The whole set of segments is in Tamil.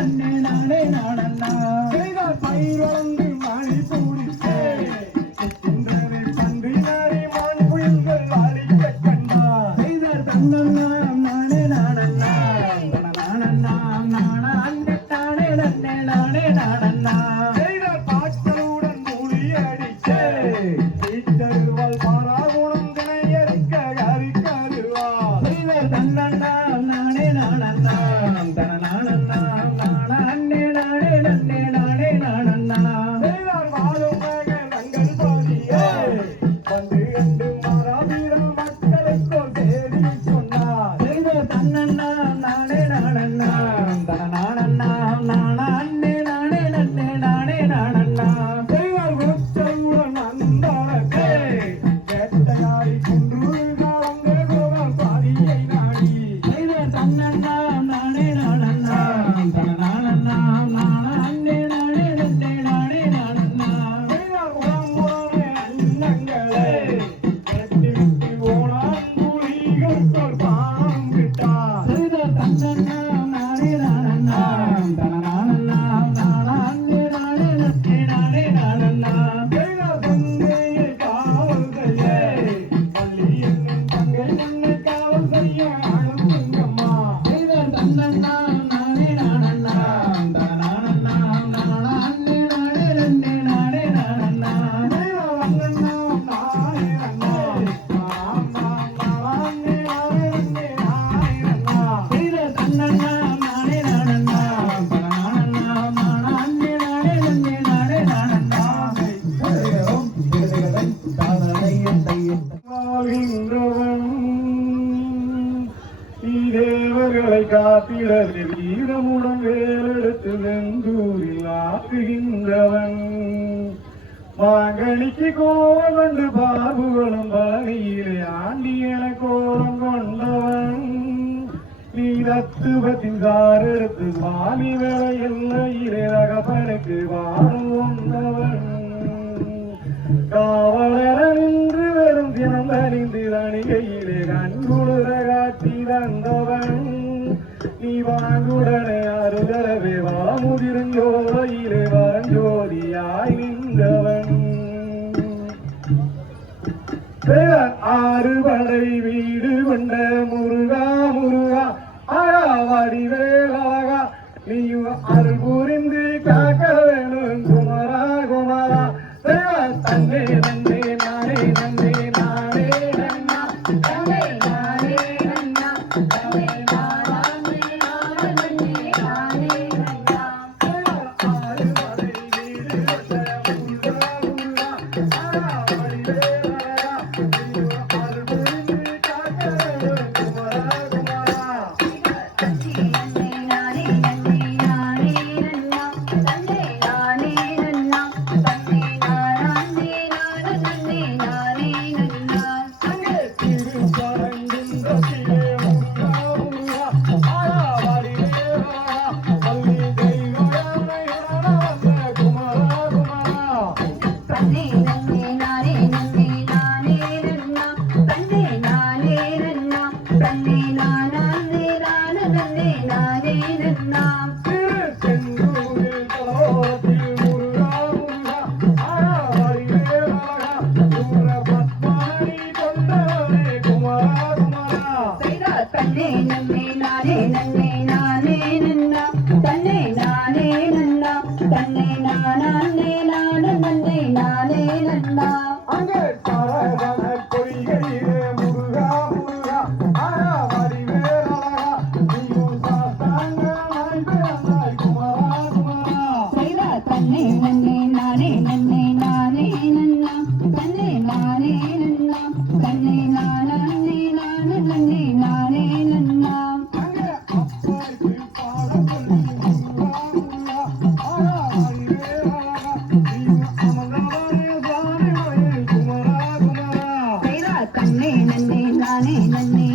Amen. மாங்கனிக்கு கோலம் கொண்டு பாபு குளம்பாடியிலே ஆண்டி என கோலம் கொண்டவன். நீ தத்துவத்தின் சாரெடுத்து மாலி வேலை எல்லையிலே ரகப்பனுக்கு வாழும் வந்தவன் காவலர நின்று வெறும் தினந்தறிந்து தணிகையிலே கண்குளிர காட்சி தந்தவன். நீ வாங்குடனே அருதளவே வாமுதிருஞ்சோலையிலே வரஞ்சோதியாய் ஆறு படை வீடு கொண்ட முருகா முருகா ஆயா வடிவேல் அழகா நீயும் அருள் கூறி ನನ್ನೇ ನಾನೇ ನನ್ನೇ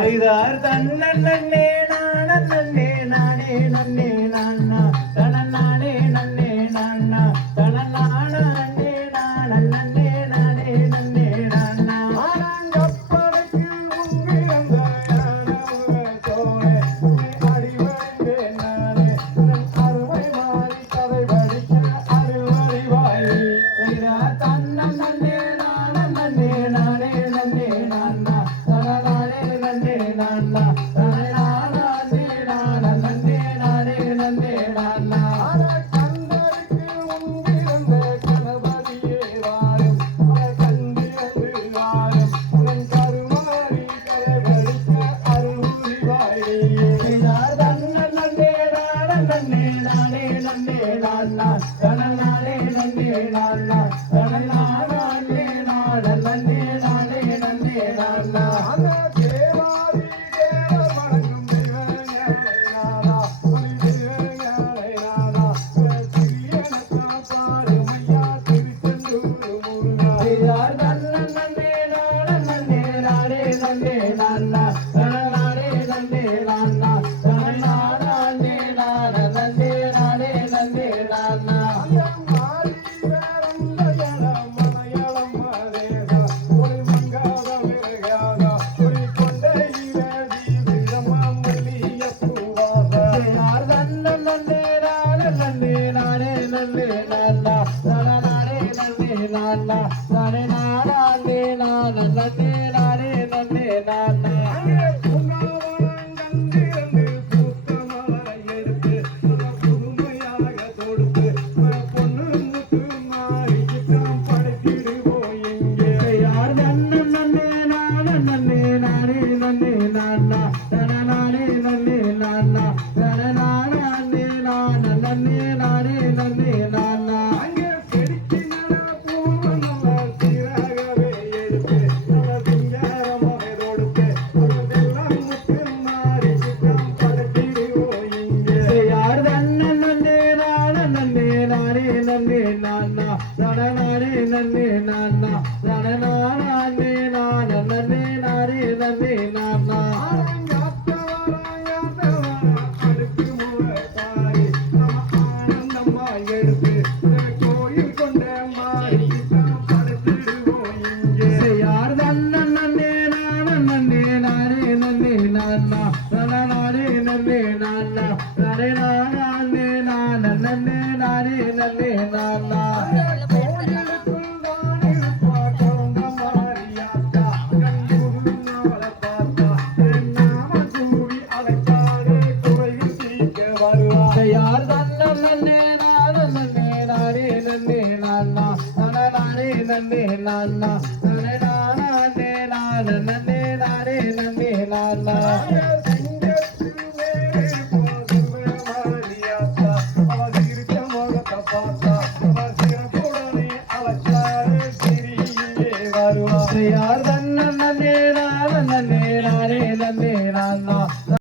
நானா செய்தார் na na.